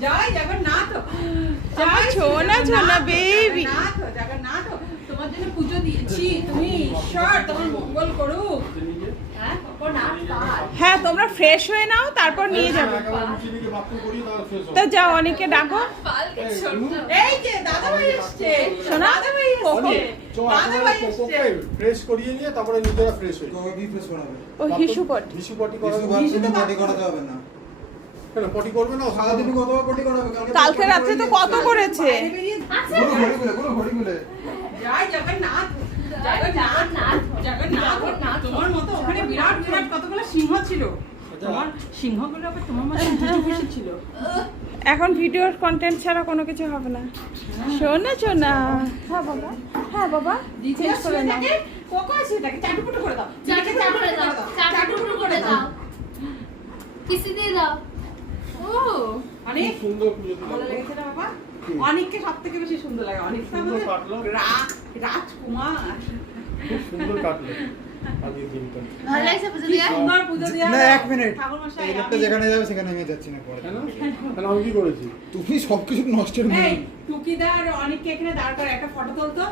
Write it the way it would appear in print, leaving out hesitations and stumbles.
জয় Jagannath, ছোনা ছোনা baby. Jagannath তোমার জন্য পুজো দিয়েছি, তুমি ঈশ্বর তোমার মঙ্গল করুক। হ্যাঁ তোমরা ফ্রেশ হয়ে নাও, তারপর নিয়ে যাবো। তো যাও, অনেকে ডাকো। এই যে দাদাভাই এসছে, শোনা দাদাভাই এসছে, দাদাভাই এসছে। ফ্রেশ করিয়ে নিয়ে তারপরে নিজেরা ফ্রেশ হয়ে তো রিফ্রেশ করাবে। ও হিসুপট। হিসু পটি কিছু করাবে। ভাবছি পটি করাতে হবে না। কেন পটি করবে না? সারাদিন কতবার পটি করাবে? কালকে রাত্রে তো কত করেছে। বাইরে বেরিয়ে কোনো ঘড়ি খুলে, কোনো ঘড়ি খুলে। জয় জগন্নাথ, জগন্নাথ, জগন্নাথ। তোমার মতো ওখানে বিরাট বিরাট কতগুলো সিংহ ছিল। তোমার সিংহগুলো আবার তোমার মতো খুশি ছিল। এখন ভিডিওর কন্টেন্ট ছাড়া কোনো কিছু হবে না। শোনা শোনা। হ্যাঁ বাবা, হ্যাঁ বাবা, দ্বিতীয় চেঞ্জ করে নাও। শুয়ে থাকে, কোকো শুয়ে থাকে, চাটুপুটু করে দাও। চাটুপুটু করে দাও, চাটুপুটু করে দাও। কিসি দিয়ে দাও। ও অনেক সুন্দর পুজো ভালো দিল। লেগেছে না বাবা? অনেককে সব থেকে বেশি সুন্দর লাগে। অনেক সুন্দর কাটলো। রাজকুমার। খুব সুন্দর কাটলো আজকের দিনটা। ভালো লাগছে পুজো দিয়ে? সুন্দর পুজো দেওয়া না হলো। 1 মিনিট। ঠাকুর মশাই, এই লোকটা আমি- যেখানে যাবে সেখানে আমি যাচ্ছি না পরে। কেন? কেন আমি কি করেছি? তুমি সবকিছু নষ্টের এই মূল। টুকিদার অনেককে এখানে দাঁড় করে একটা ফটো তুলতো।